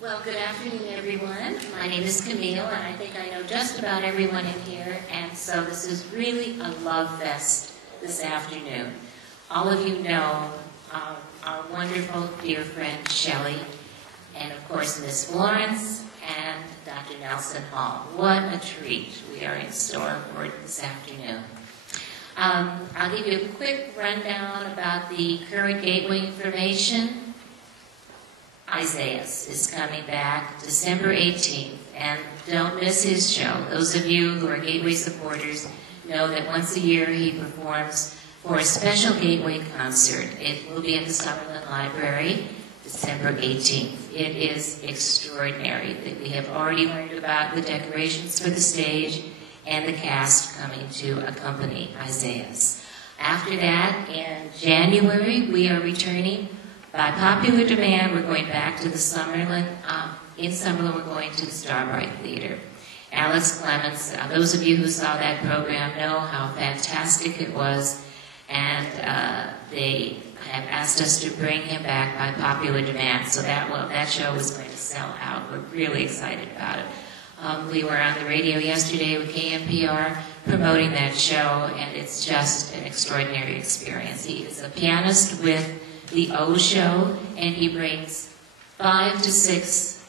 Well, good afternoon, everyone. My name is Camille, and I think I know just about everyone in here, and so this is really a love fest this afternoon. All of you know our wonderful dear friend Chelle, and of course Miss Florence and Dr. Nelson Hall. What a treat we are in store for this afternoon. I'll give you a quick rundown about the current Gateway information. Isaiah is coming back December 18th, and don't miss his show. Those of you who are Gateway supporters know that once a year he performs for a special Gateway concert. It will be at the Summerlin Library, December 18th. It is extraordinary. We have already learned about the decorations for the stage and the cast coming to accompany Isaiah's. After that, in January, we are returning. By popular demand, we're going back to the Summerlin. In Summerlin, we're going to the Starbright Theater. Alex Clements, those of you who saw that program know how fantastic it was, and they have asked us to bring him back by popular demand, so that show was going to sell out. We're really excited about it. We were on the radio yesterday with KMPR promoting that show, and it's just an extraordinary experience. He is a pianist with the O Show, and he brings 5 to 6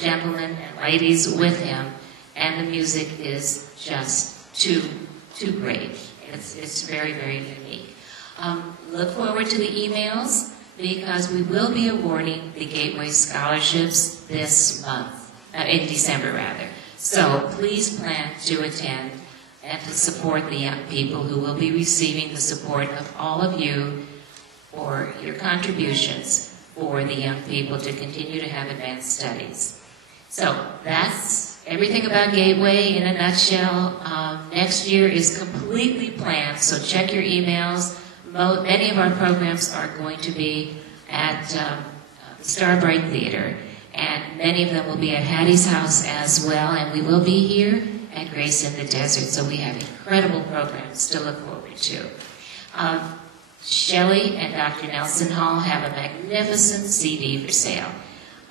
gentlemen and ladies with him, and the music is just too great. It's very, very unique. Look forward to the emails, because we will be awarding the Gateway Scholarships this month, in December rather. So please plan to attend and to support the young people who will be receiving the support of all of you for your contributions for the young people to continue to have advanced studies. So that's everything about Gateway in a nutshell. Next year is completely planned, so check your emails. Many of our programs are going to be at the Starbright Theater, and many of them will be at Hattie's house as well, and we will be here at Grace in the Desert, so we have incredible programs to look forward to. Chelle and Dr. Nelson Hall have a magnificent CD for sale.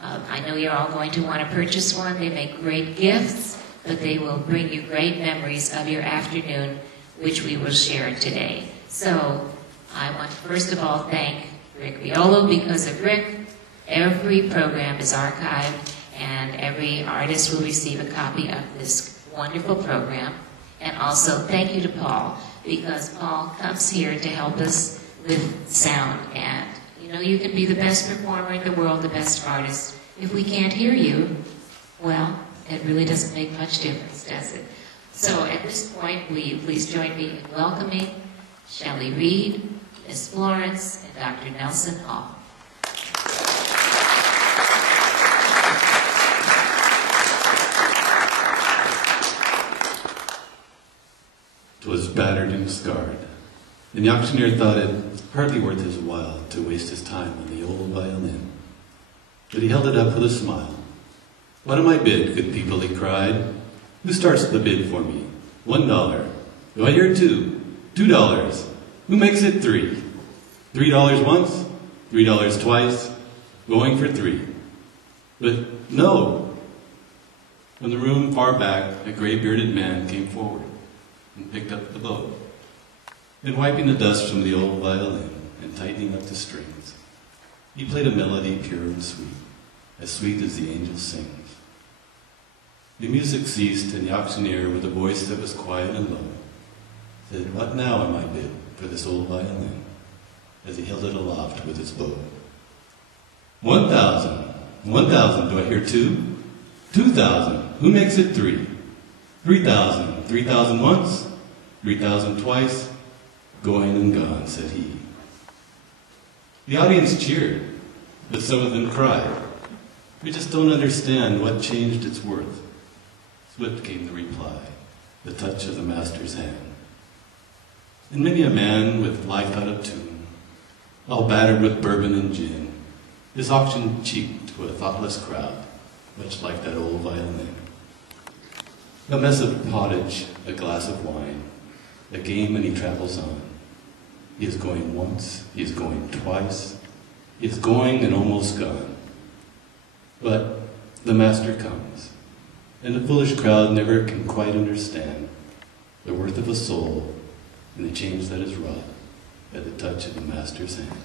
I know you're all going to want to purchase one. They make great gifts, but they will bring you great memories of your afternoon, which we will share today. So I want to first of all thank Rick Riolo, because of Rick, every program is archived, and every artist will receive a copy of this wonderful program. And also thank you to Paul, because Paul comes here to help us with sound, and you can be the best performer in the world, the best artist. If we can't hear you, well, it really doesn't make much difference, does it? So at this point, will you please join me in welcoming Chelle Reed, Miss Florence, and Dr. Nelson Hall. 'Twas battered and scarred, and the auctioneer thought it hardly worth his while to waste his time on the old violin. But he held it up with a smile. "What am I bid, good people?" he cried. "Who starts the bid for me? $1. Do I hear $2? $2. Who makes it $3? $3 once? $3 twice? Going for $3. But no!" From the room far back, a gray-bearded man came forward and picked up the bow. Then, wiping the dust from the old violin and tightening up the strings, he played a melody pure and sweet as the angel sings. The music ceased, and the auctioneer, with a voice that was quiet and low, said, "What now am I bid for this old violin?" as he held it aloft with his bow. $1,000. $1,000. Do I hear $2? $2,000. Who makes it $3? $3,000. $3,000 once? $3,000 twice? Going and gone, said he. The audience cheered, but some of them cried. "We just don't understand what changed its worth." Swift came the reply, the touch of the master's hand. And many a man with life out of tune, all battered with bourbon and gin, is auctioned cheap to a thoughtless crowd, much like that old violin. A mess of pottage, a glass of wine, a game, and he travels on. He is going once, he is going twice, he is going and almost gone. But The Master comes, and the foolish crowd never can quite understand the worth of a soul and the change that is wrought by the touch of the Master's hand.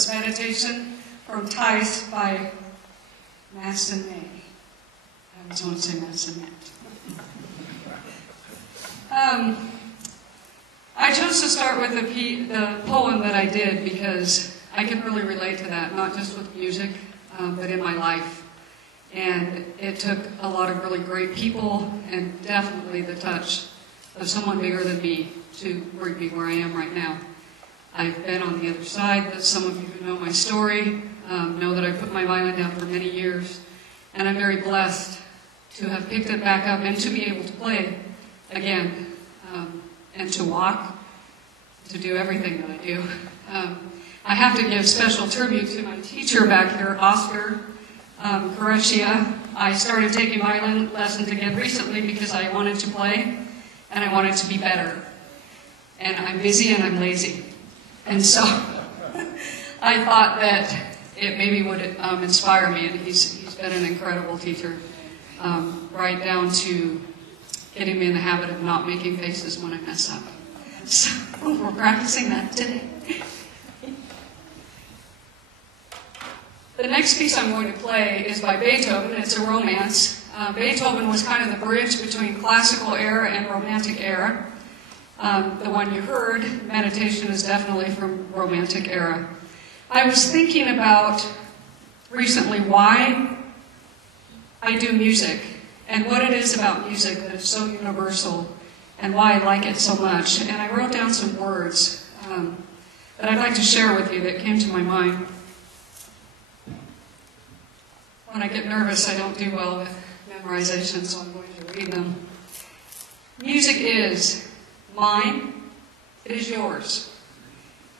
Purpose Meditation from Tice by Madison May. I always want to say Madison May. I chose to start with the poem that I did because I can really relate to that, not just with music, but in my life. And it took a lot of really great people and definitely the touch of someone bigger than me to bring me where I am right now. I've been on the other side, that some of you who know my story know that I put my violin down for many years, and I'm very blessed to have picked it back up and to be able to play again, and to walk, to do everything that I do. I have to give special tribute to my teacher back here, Oscar Correccia. I started taking violin lessons again recently because I wanted to play and I wanted to be better. And I'm busy and I'm lazy. And so I thought that it maybe would inspire me, and he's been an incredible teacher, right down to getting me in the habit of not making faces when I mess up. So we're practicing that today. The next piece I'm going to play is by Beethoven. It's a romance. Beethoven was kind of the bridge between classical era and romantic era. The one you heard, Meditation, is definitely from romantic era. I was thinking about recently why I do music and what it is about music that is so universal and why I like it so much. And I wrote down some words that I'd like to share with you that came to my mind. When I get nervous, I don't do well with memorization, so I'm going to read them. Music is mine, it is yours.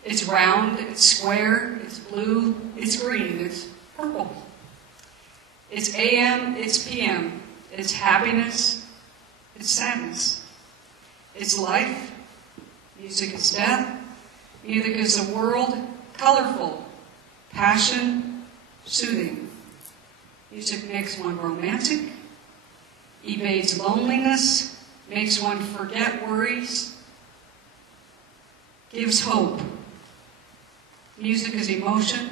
It's round, it's square, it's blue, it's green, it's purple. It's AM, it's PM. It's happiness, it's sadness. It's life, music is death. Music is a world, colorful, passion, soothing. Music makes one romantic, evades loneliness, makes one forget worries, gives hope. Music is emotion,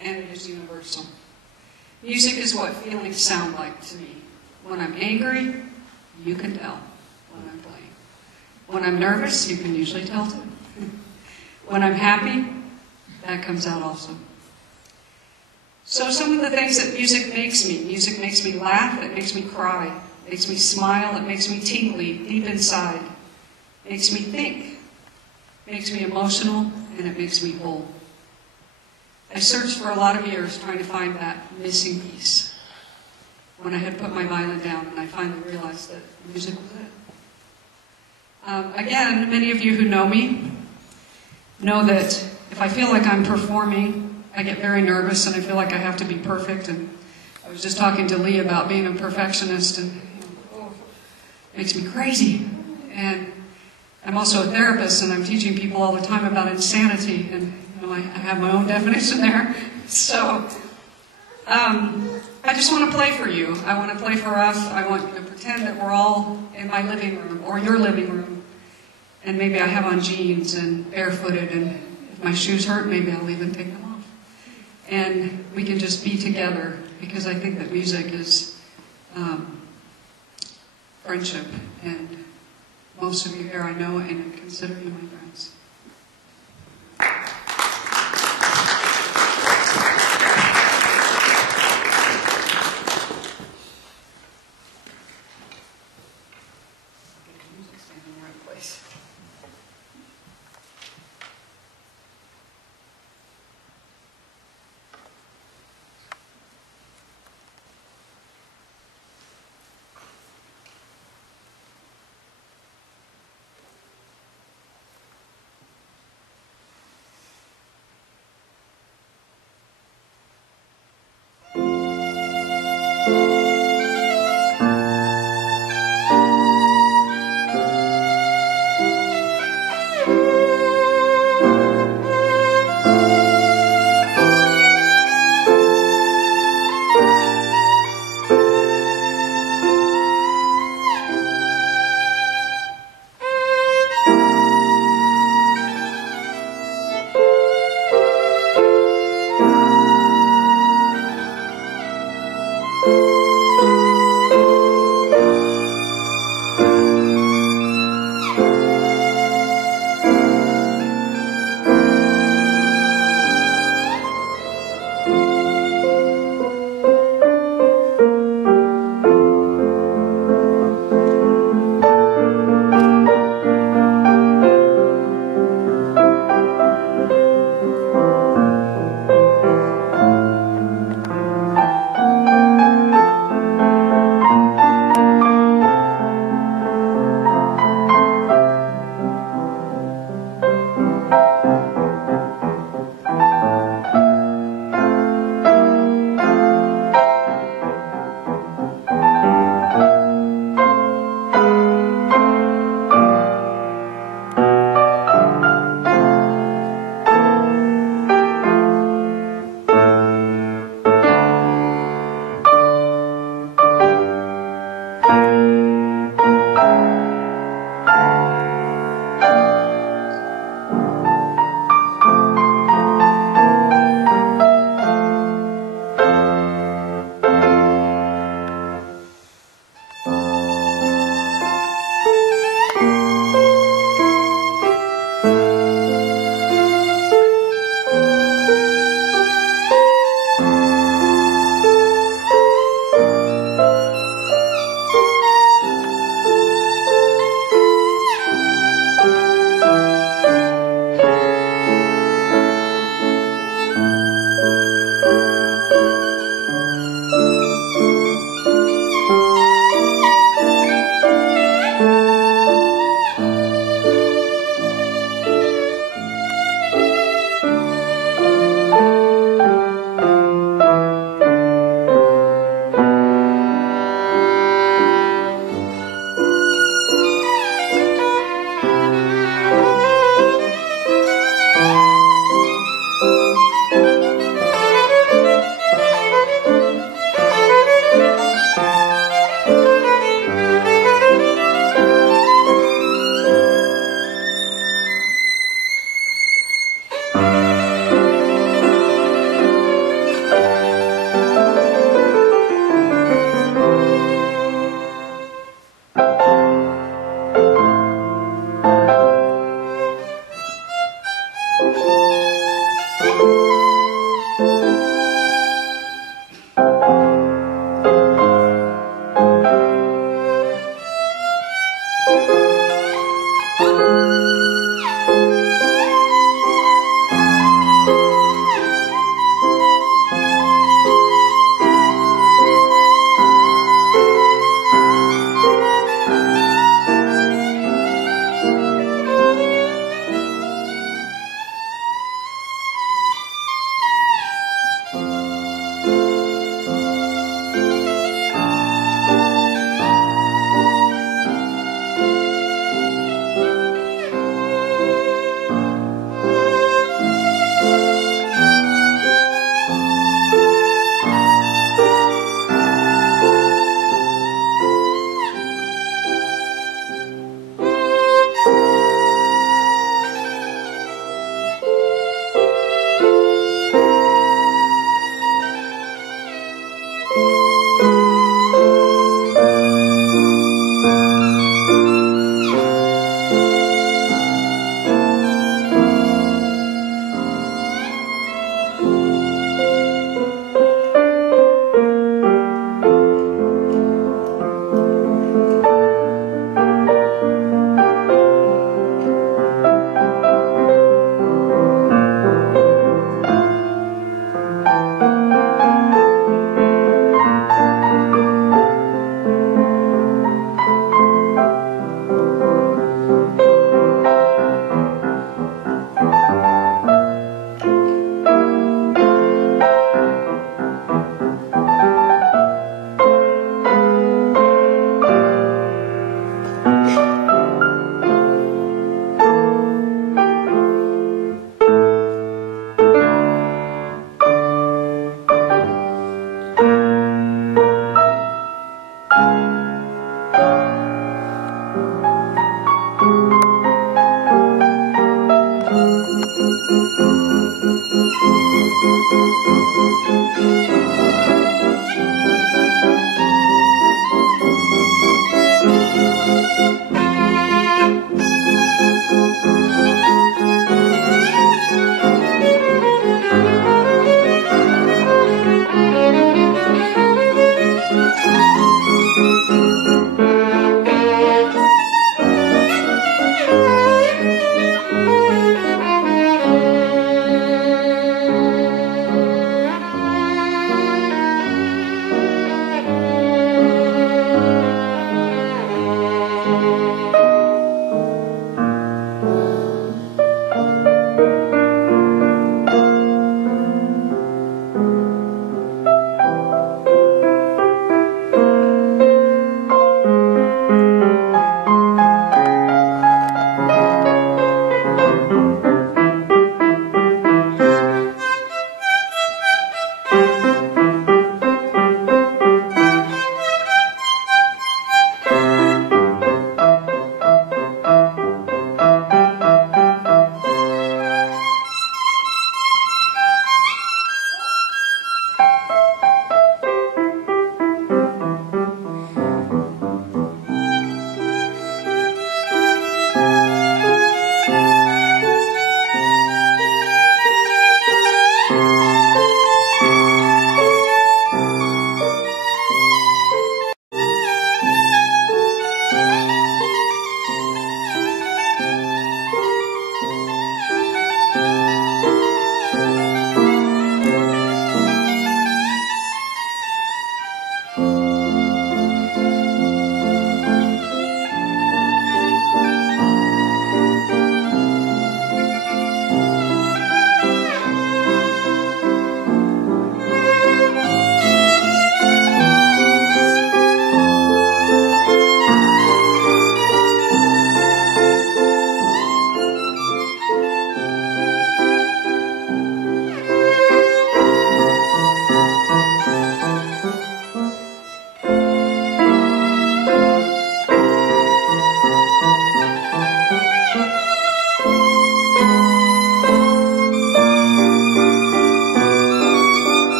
and it is universal. Music is what feelings sound like to me. When I'm angry, you can tell when I'm playing. When I'm nervous, you can usually tell too. When I'm happy, that comes out also. So some of the things that music makes me laugh, it makes me cry, it makes me smile, it makes me tingly deep inside, it makes me think, it makes me emotional, and it makes me whole. I searched for a lot of years trying to find that missing piece when I had put my violin down, and I finally realized that music was it. Again, many of you who know me know that if I feel like I'm performing, I get very nervous and I feel like I have to be perfect. And I was just talking to Lee about being a perfectionist, and it makes me crazy. And I'm also a therapist, and I'm teaching people all the time about insanity, and I have my own definition there. So I just want to play for you. I want to play for us. I want you to pretend that we're all in my living room or your living room, and maybe I have on jeans and barefooted, and if my shoes hurt, maybe I'll even take them off. And we can just be together, because I think that music is friendship, and most of you here I know and consider you my friends.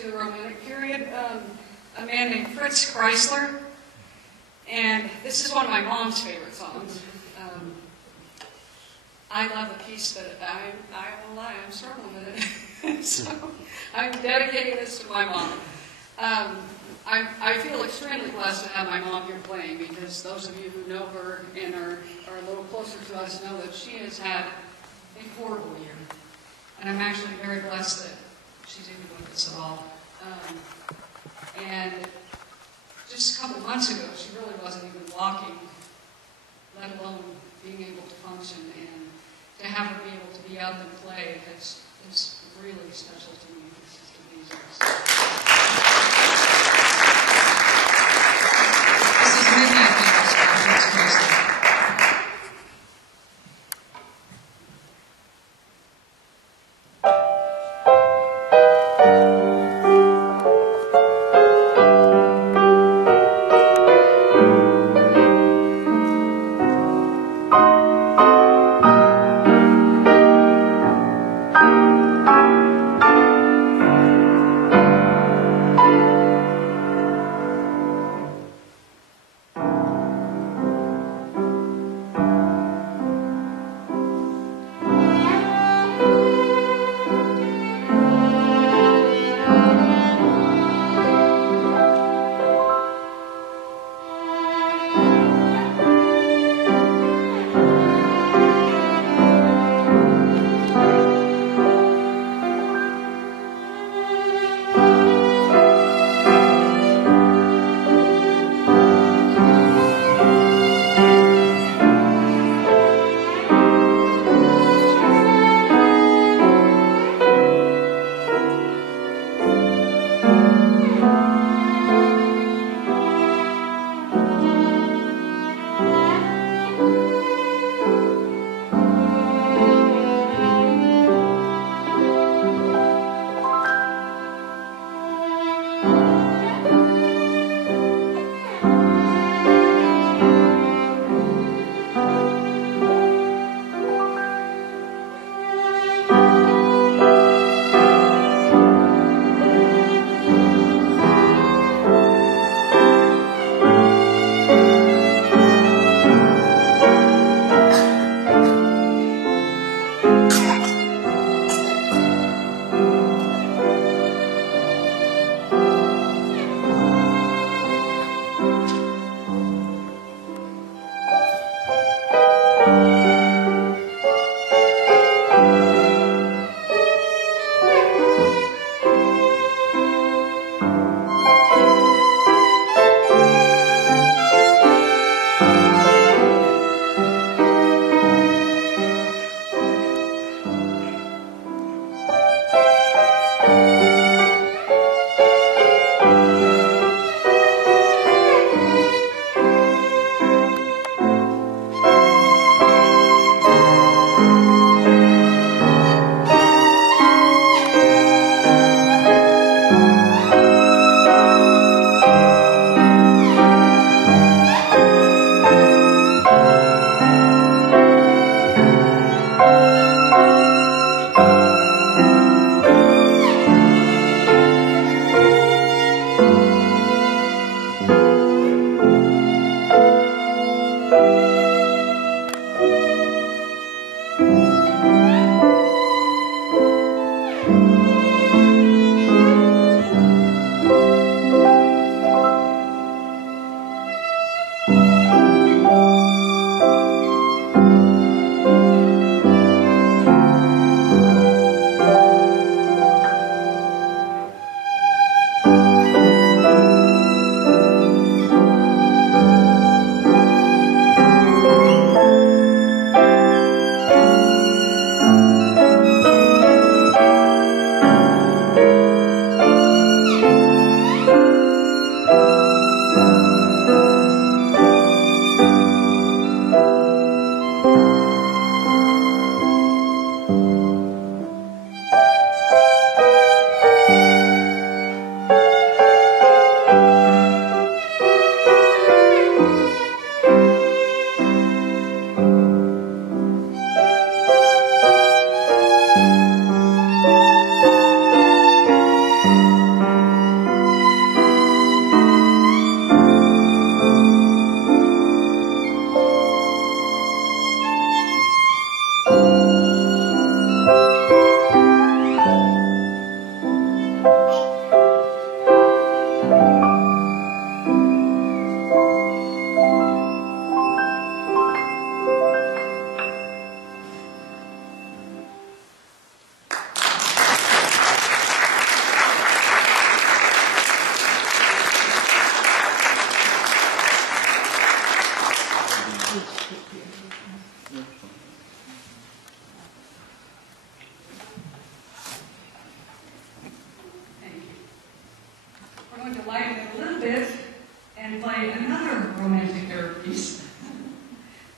to the Romantic period, a man named Fritz Kreisler. And this is one of my mom's favorite songs. I love the piece, but I won't lie, I'm struggling with it. So I'm dedicating this to my mom. I feel extremely blessed to have my mom here playing, because those of you who know her and are a little closer to us know that she has had a horrible year. And I'm actually very blessed that she's even with us at all. And just a couple months ago, she really wasn't even walking, let alone being able to function. And to have her be able to be out and play is really special to me. It's just amazing. This is Midnight Beatles by Fritz Kreisler.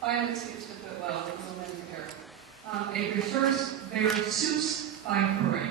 Violet seems to fit well with the lens here. A reverse versus by parade.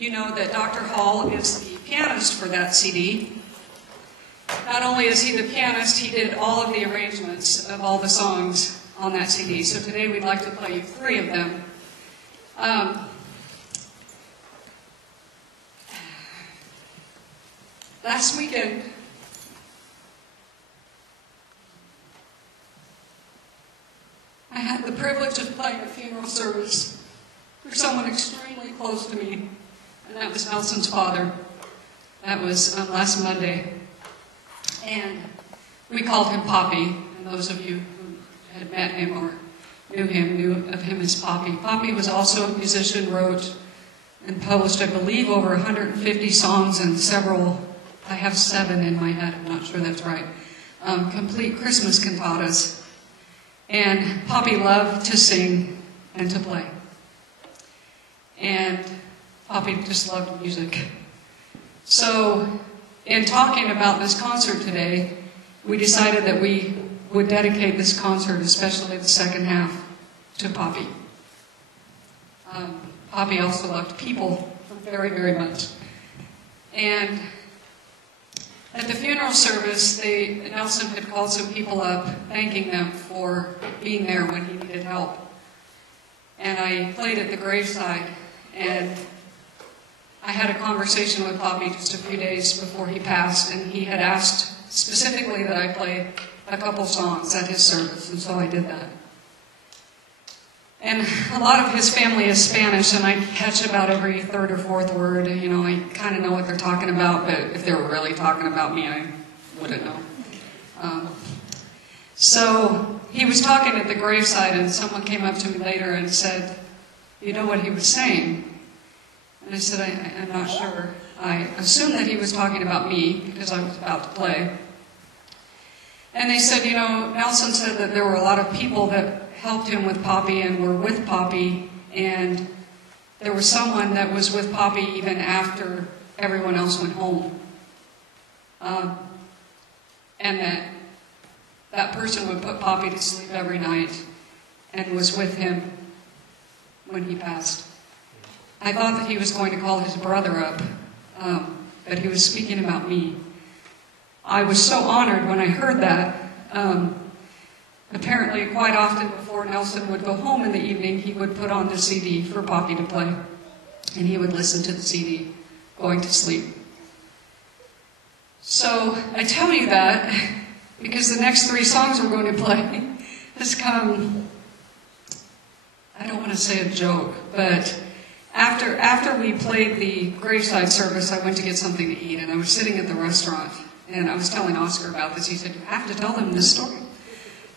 You know that Dr. Hall is the pianist for that CD. Not only is he the pianist, he did all of the arrangements of all the songs on that CD. So today we'd like to play you 3 of them. Last weekend, privilege of playing a funeral service for someone extremely close to me, and that was Nelson's father. That was last Monday. And we called him Poppy, and those of you who had met him or knew of him as Poppy. Poppy was also a musician, wrote and published, I believe, over 150 songs and several, I have 7 in my head, I'm not sure that's right, complete Christmas cantatas. And Poppy loved to sing and to play. And Poppy just loved music. So, in talking about this concert today, we decided that we would dedicate this concert, especially the second half, to Poppy. Poppy also loved people very, very much. And at the funeral service, Nelson had called some people up, thanking them for being there when he needed help. And I played at the graveside, and I had a conversation with Poppy just a few days before he passed, and he had asked specifically that I play a couple songs at his service, and so I did that. And a lot of his family is Spanish, and I catch about every third or fourth word. You know, I kind of know what they're talking about, but if they were really talking about me, I wouldn't know. So he was talking at the graveside, and someone came up to me later and said, "You know what he was saying?" And I said, I'm not sure. I assumed that he was talking about me because I was about to play. And they said, you know, Nelson said that there were a lot of people that helped him with Poppy and were with Poppy, and there was someone that was with Poppy even after everyone else went home. And that person would put Poppy to sleep every night and was with him when he passed. I thought that he was going to call his brother up, but he was speaking about me. I was so honored when I heard that. Apparently, quite often before Nelson would go home in the evening, he would put on the CD for Poppy to play, and he would listen to the CD going to sleep. So I tell you that because the next 3 songs we're going to play has come, I don't want to say a joke, but after we played the graveside service, I went to get something to eat, and I was sitting at the restaurant, and I was telling Oscar about this. He said, "You have to tell them this story."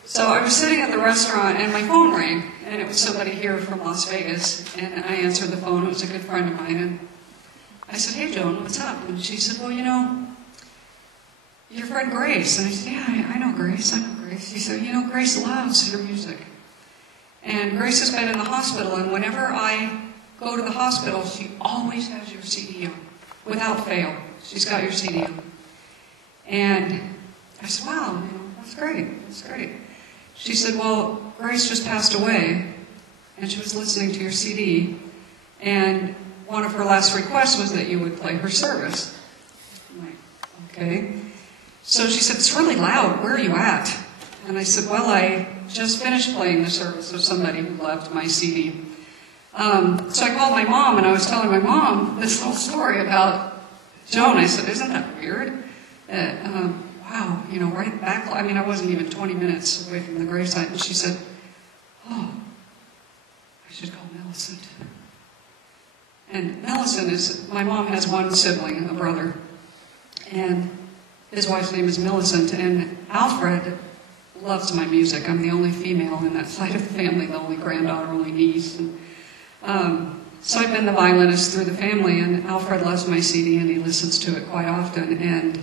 So I was sitting at the restaurant, and my phone rang, and it was somebody here from Las Vegas, and I answered the phone. It was a good friend of mine, and I said, "Hey, Joan, what's up?" And she said, "Well, you know, your friend Grace." And I said, "Yeah, I know Grace. She said, "You know, Grace loves your music. And Grace has been in the hospital, and whenever I go to the hospital, she always has your CD on, without fail. She's got your CD on." And I said, "Wow, you know, that's great. She said, "Well, Grace just passed away, and she was listening to your CD, and one of her last requests was that you would play her service." I'm like, "Okay." So she said, "It's really loud. Where are you at?" And I said, "Well, I just finished playing the service of somebody who loved my CD." So I called my mom, and I was telling my mom this little story about Joan. I said, "Isn't that weird? Wow, you know, right back." I mean, I wasn't even 20 minutes away from the gravesite, and she said, "Oh, I should call Millicent." And Millicent is, my mom has one sibling, a brother, and his wife's name is Millicent, and Alfred loves my music. I'm the only female in that side of the family, the only granddaughter, only niece. And, so I've been the violinist through the family, and Alfred loves my CD, and he listens to it quite often. And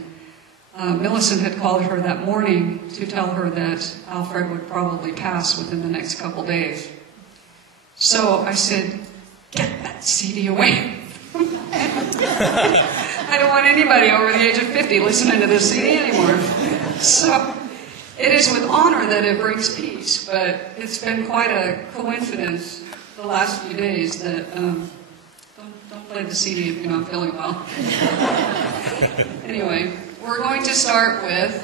Millicent had called her that morning to tell her that Alfred would probably pass within the next couple days. So I said, "Get that CD away." I don't want anybody over the age of 50 listening to this CD anymore. So it is with honor that it brings peace, but it's been quite a coincidence the last few days that don't play the CD if you're not feeling well. Anyway, we're going to start with...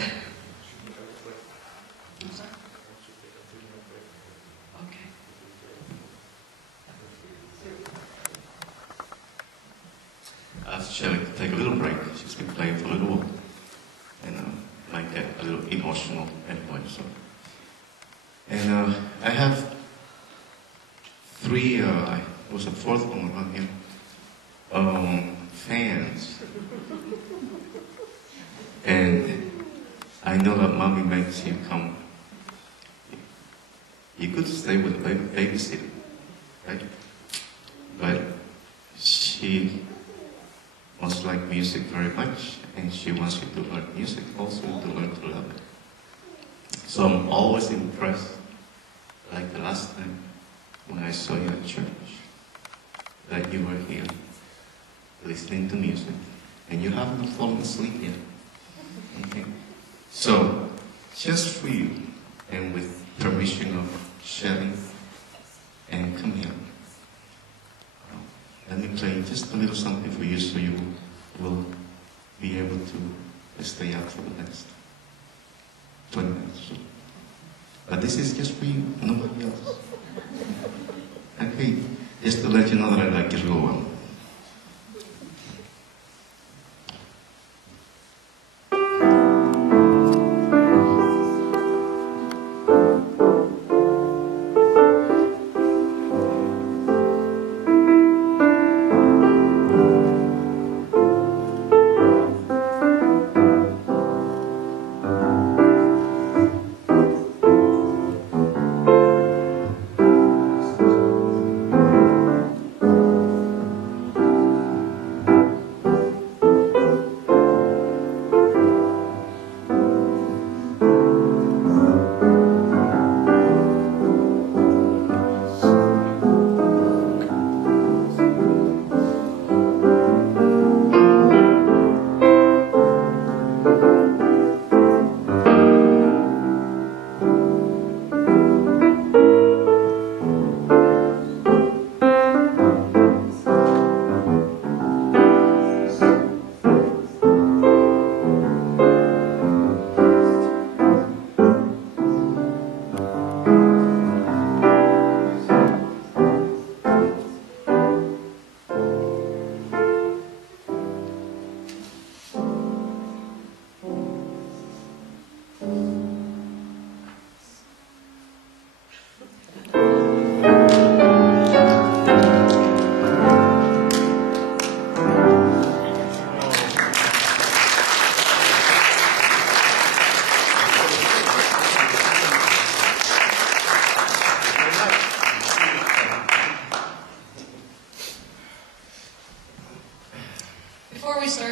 Okay. Asked Chelle to take a little break. She's been playing for a little while, and might get a little emotional anyway. So, and I have fourth one on him. Fans. And I know that mommy makes him come. You could stay with a babysitter, right? But she must like music very much, and she wants you to learn music also, to learn to love it. So I'm always impressed, like the last time when I saw you at church, that you were here listening to music, and you haven't fallen asleep yet. Okay? So, just for you, and with permission of Chelle and Camille, let me play just a little something for you so you will be able to stay out for the next 20 minutes. But this is just for you, nobody else. Okay, just to let you know that I like your little one.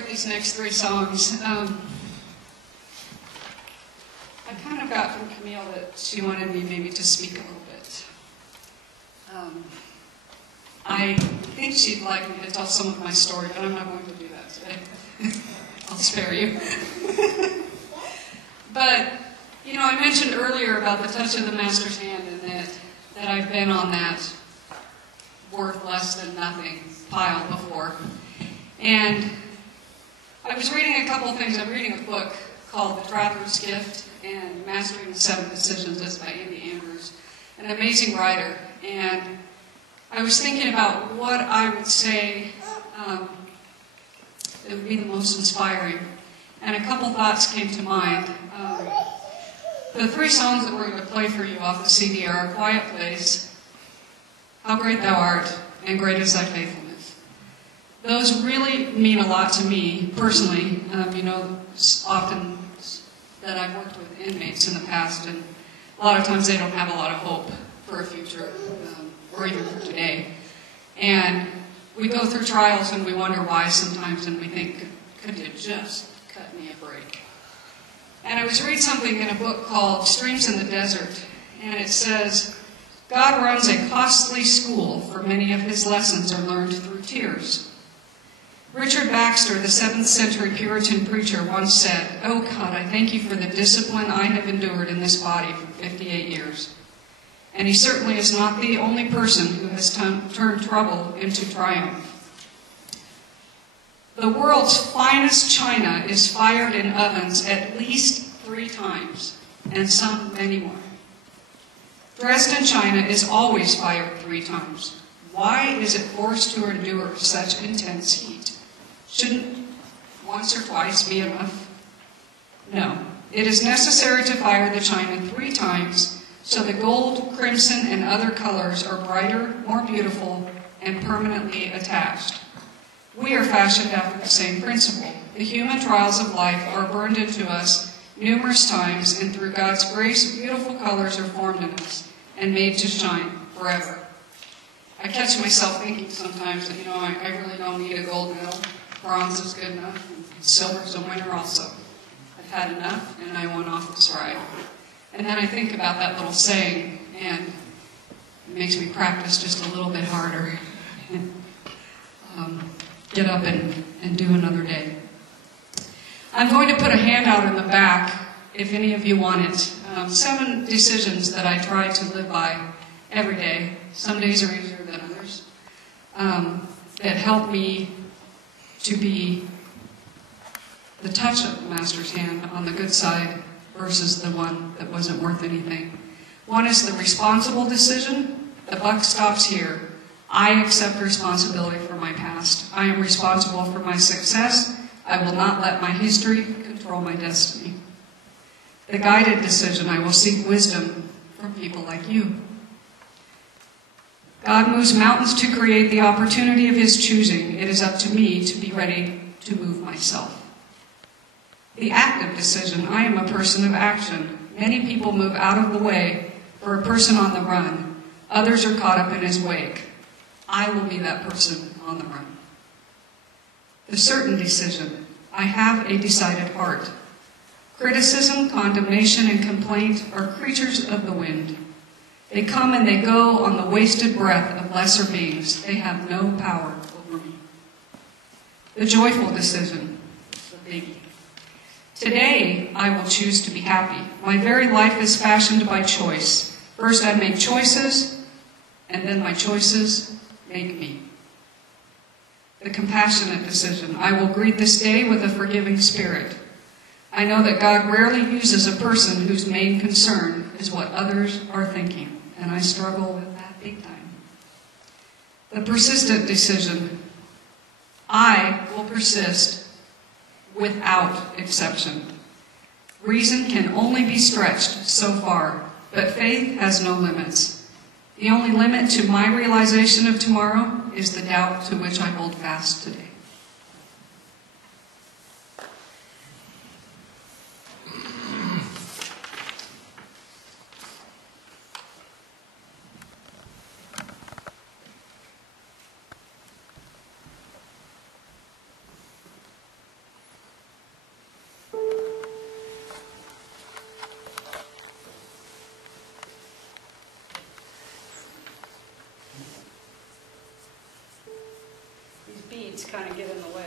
These next three songs, I kind of got from Camille that she wanted me maybe to speak a little bit. I think she'd like me to tell some of my story, but I'm not going to do that today. I'll spare you. But, you know, I mentioned earlier about the touch of the Master's hand and that I've been on that worth less than nothing pile before. And I was reading a couple of things. I'm reading a book called The Traveler's Gift and Mastering the Seven Decisions. It's by Andy Andrews, an amazing writer. And I was thinking about what I would say that would be the most inspiring. And a couple thoughts came to mind. The three songs that we're going to play for you off the CD are A Quiet Place, How Great Thou Art, and Great Is Thy Faithfulness. Those really mean a lot to me personally. You know, often that I've worked with inmates in the past, and a lot of times they don't have a lot of hope for a future, or even for today. And we go through trials and we wonder why sometimes, and we think, could you just cut me a break? And I was reading something in a book called Streams in the Desert, and it says, God runs a costly school, for many of his lessons are learned through tears. Richard Baxter, the 7th century Puritan preacher, once said, "Oh God, I thank you for the discipline I have endured in this body for 58 years. And he certainly is not the only person who has turned trouble into triumph. The world's finest china is fired in ovens at least 3 times, and some many more. Dresden china is always fired 3 times. Why is it forced to endure such intense heat? Shouldn't once or twice be enough? No. It is necessary to fire the china 3 times so the gold, crimson, and other colors are brighter, more beautiful, and permanently attached. We are fashioned after the same principle. The human trials of life are burned into us numerous times, and through God's grace, beautiful colors are formed in us and made to shine forever. I catch myself thinking sometimes that, I really don't need a gold medal. Bronze is good enough, and silver's a winner also. I've had enough, and I want off this ride. And then I think about that little saying, and it makes me practice just a little bit harder. Get up and do another day. I'm going to put a handout in the back, if any of you want it. 7 decisions that I try to live by every day. Some days are easier than others. That help me to be the touch of the Master's hand on the good side versus the one that wasn't worth anything. One is the responsible decision. The buck stops here. I accept responsibility for my past. I am responsible for my success. I will not let my history control my destiny. The guided decision. I will seek wisdom from people like you. God moves mountains to create the opportunity of His choosing. It is up to me to be ready to move myself. The active decision. I am a person of action. Many people move out of the way for a person on the run. Others are caught up in his wake. I will be that person on the run. The certain decision. I have a decided heart. Criticism, condemnation, and complaint are creatures of the wind. They come and they go on the wasted breath of lesser beings. They have no power over me. The joyful decision. The biggie. Today, I will choose to be happy. My very life is fashioned by choice. First, I make choices, and then my choices make me. The compassionate decision. I will greet this day with a forgiving spirit. I know that God rarely uses a person whose main concern is what others are thinking, and I struggle with that big time. The persistent decision. I will persist without exception. Reason can only be stretched so far, but faith has no limits. The only limit to my realization of tomorrow is the doubt to which I hold fast today. Beads kind of get in the way.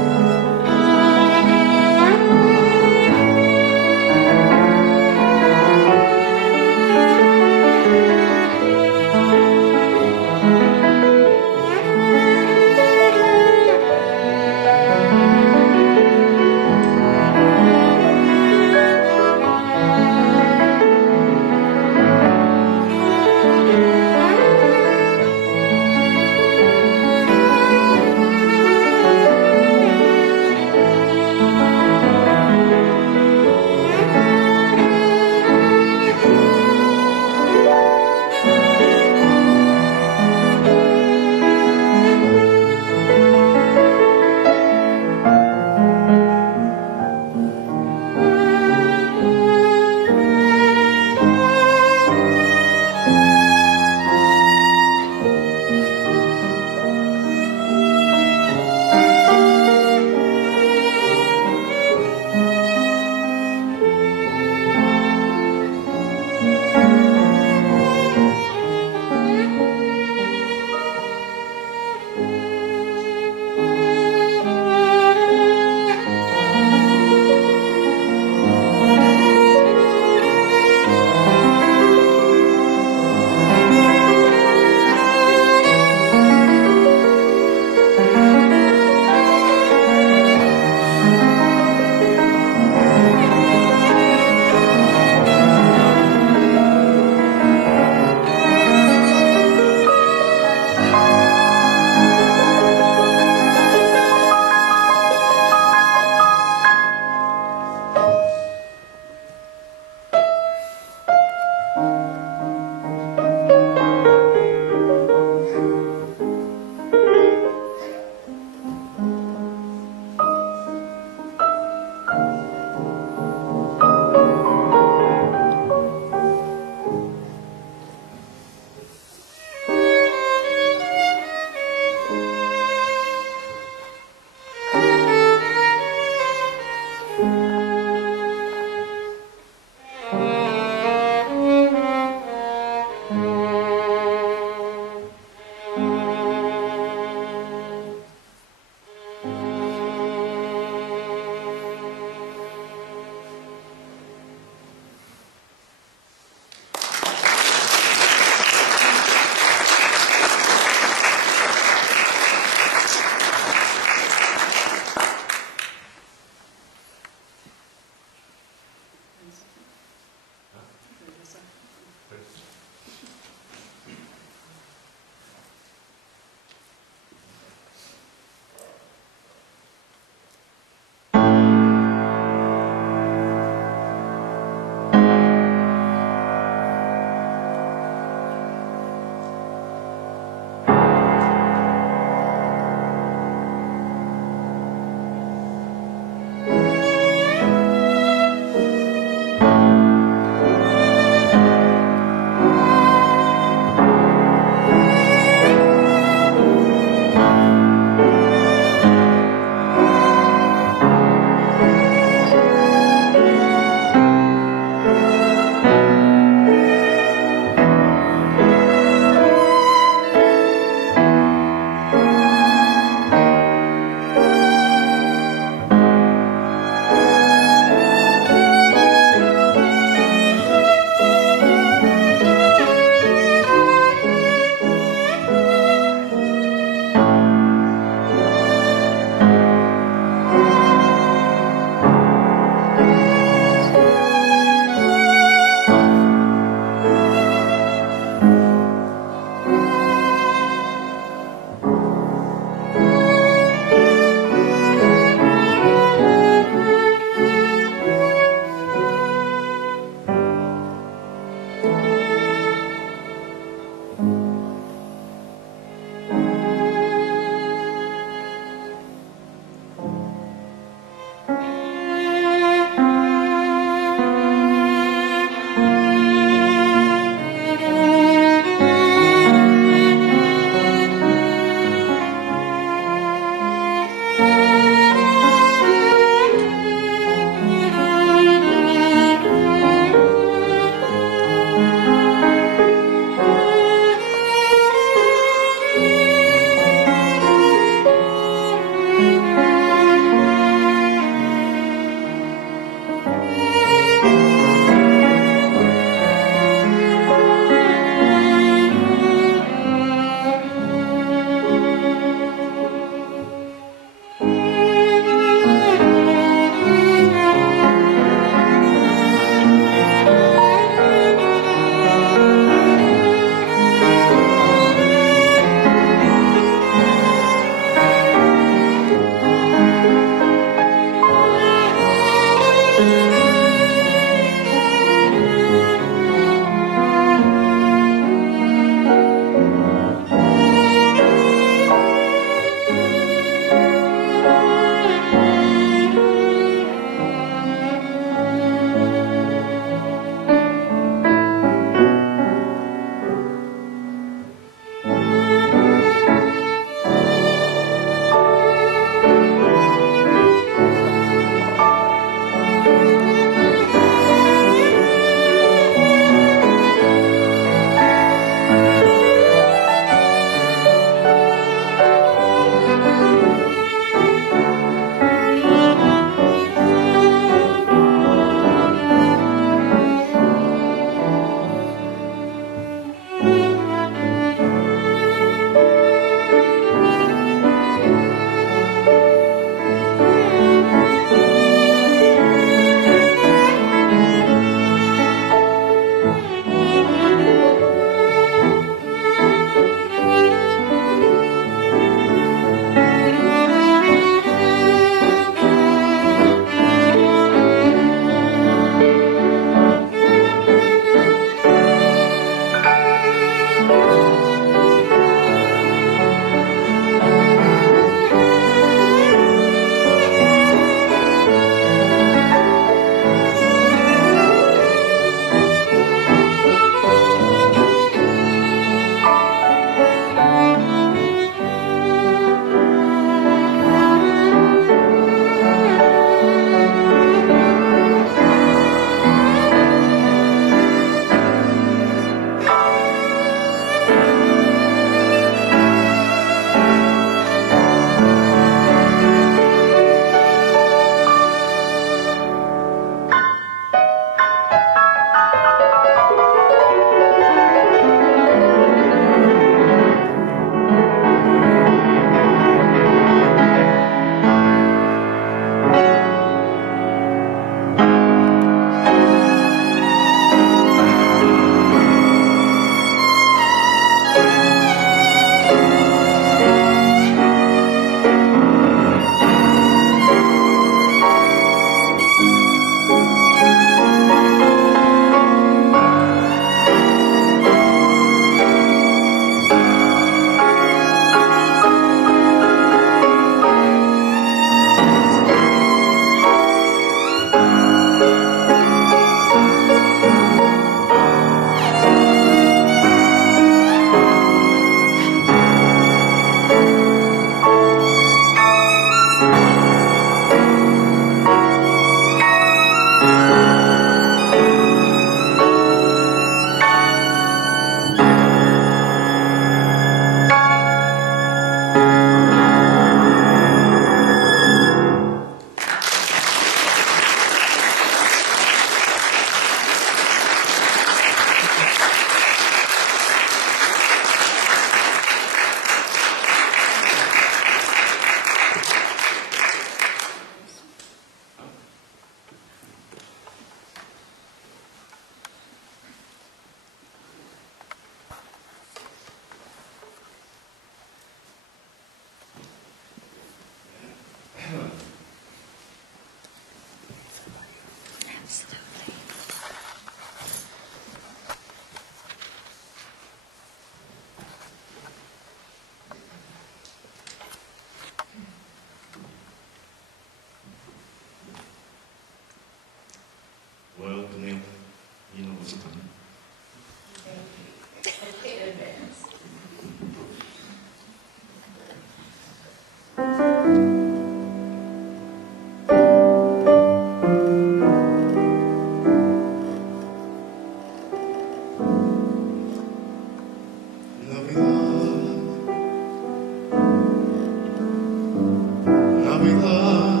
Navidad,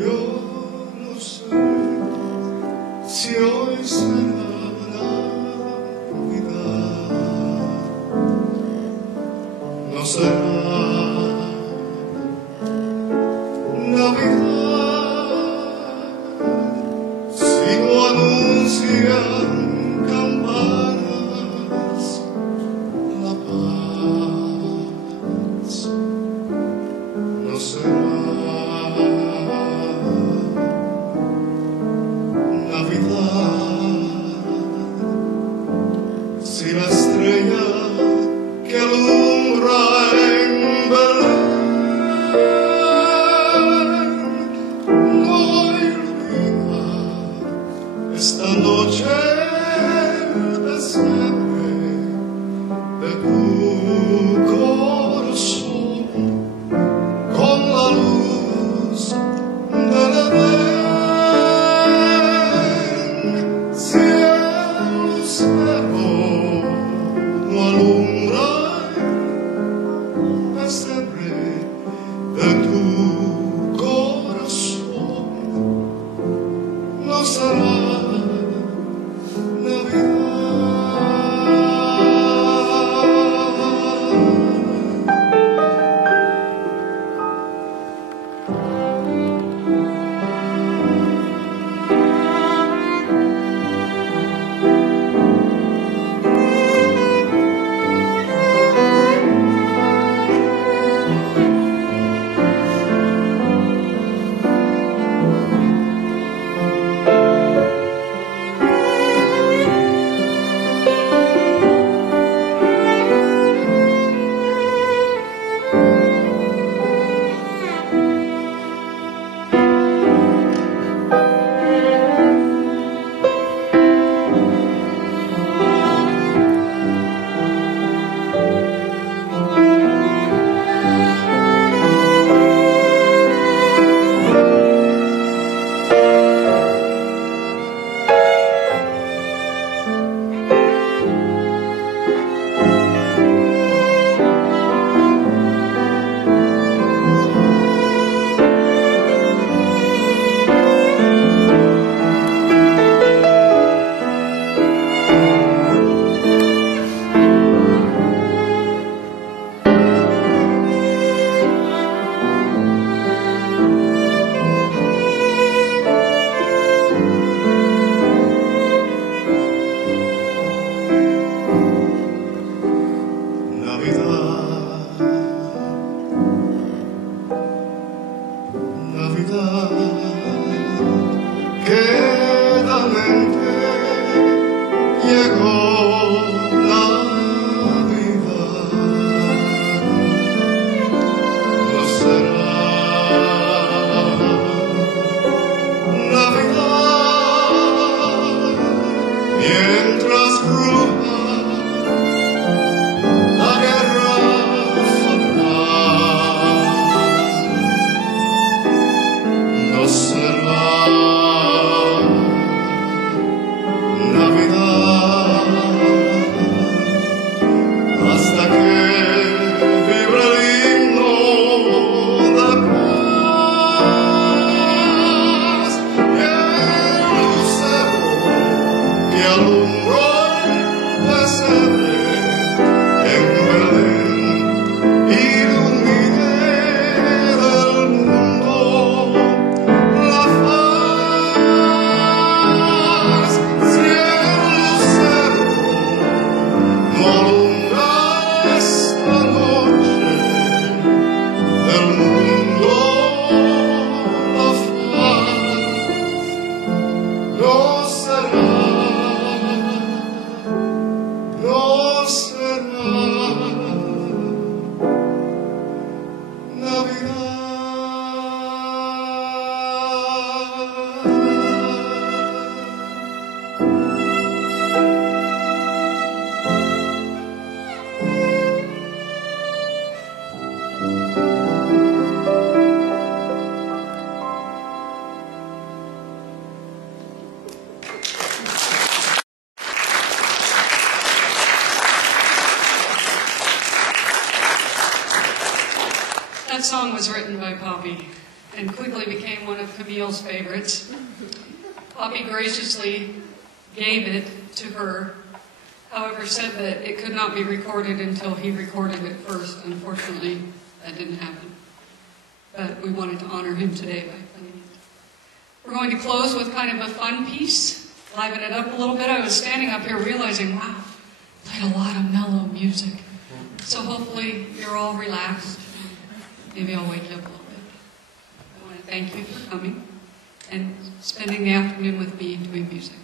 yo no sé si hoy será Navidad, no será Navidad si no anuncian campanas la paz, no será Navidad si la estrella que alumbra en Belén no ilumina esta noche el pesebre de tu corazón con la luz del Edén. Si el lucero no alumbra el pesebre de tu corazón, no será song was written by Poppy and quickly became one of Camille's favorites. Poppy graciously gave it to her, however said that it could not be recorded until he recorded it first. Unfortunately, that didn't happen. But we wanted to honor him today by playing it. We're going to close with kind of a fun piece, liven it up a little bit. I was standing up here realizing, wow, played a lot of mellow music. So hopefully you're all relaxed. Maybe I'll wake you up a little bit. I want to thank you for coming and spending the afternoon with me doing music.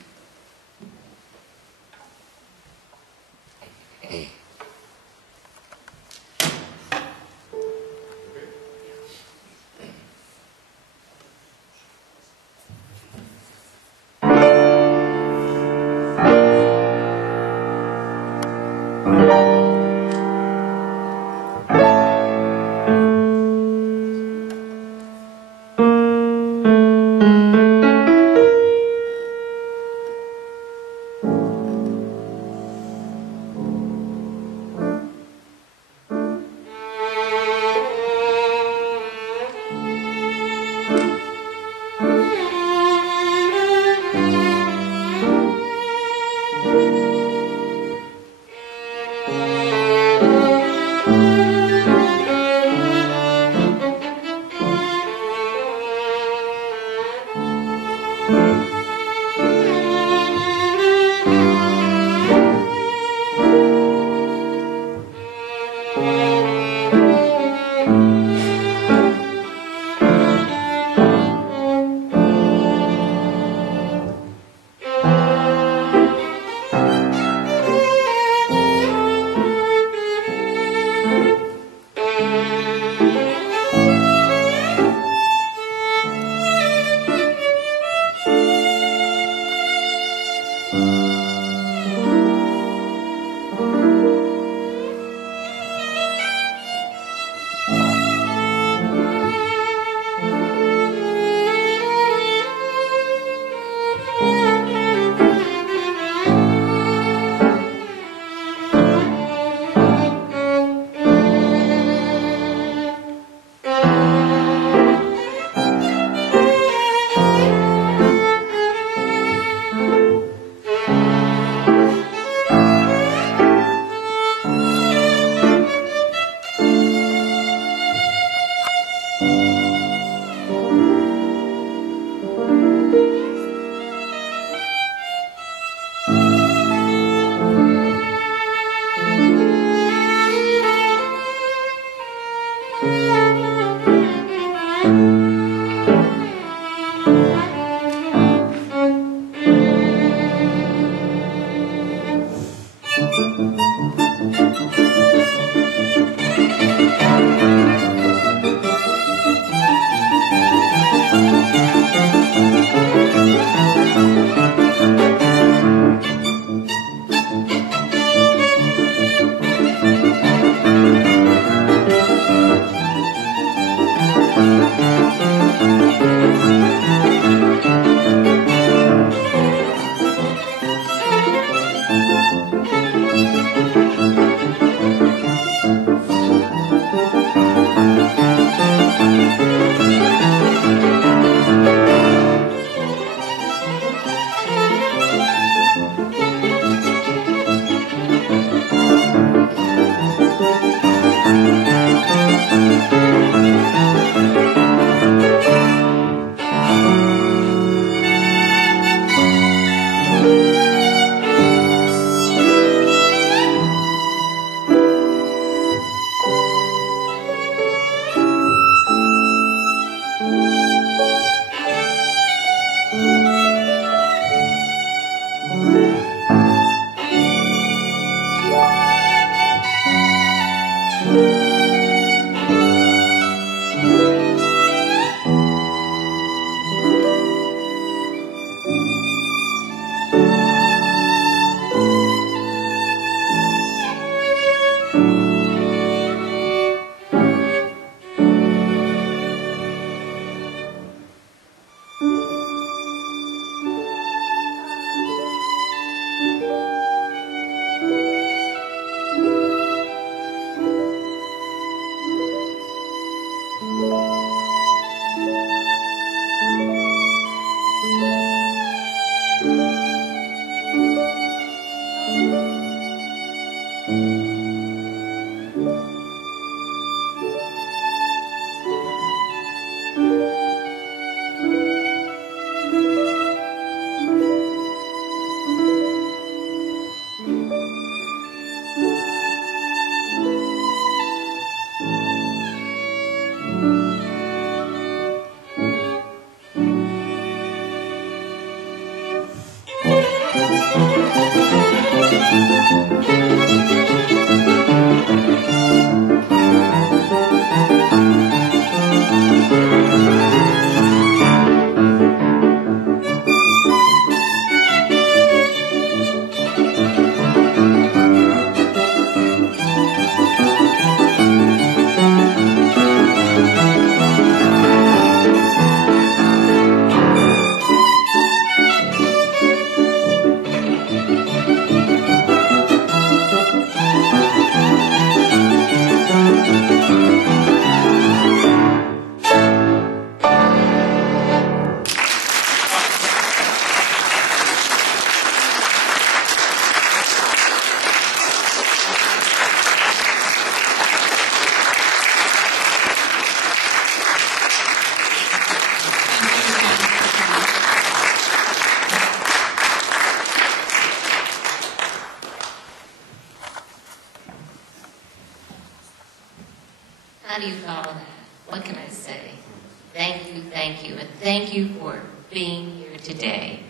thank you. And thank you for being here today.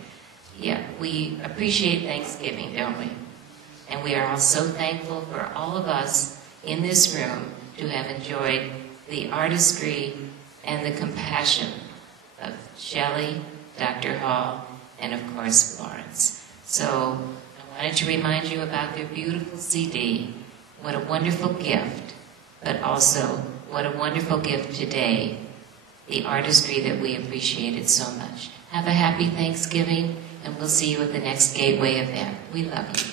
Yeah, we appreciate Thanksgiving, don't we? And we are all so thankful for all of us in this room to have enjoyed the artistry and the compassion of Chelle, Dr. Hall, and of course Florence. So I wanted to remind you about their beautiful CD. What a wonderful gift, but also what a wonderful gift today, the artistry that we appreciated so much. Have a happy Thanksgiving, and we'll see you at the next Gateway event. We love you.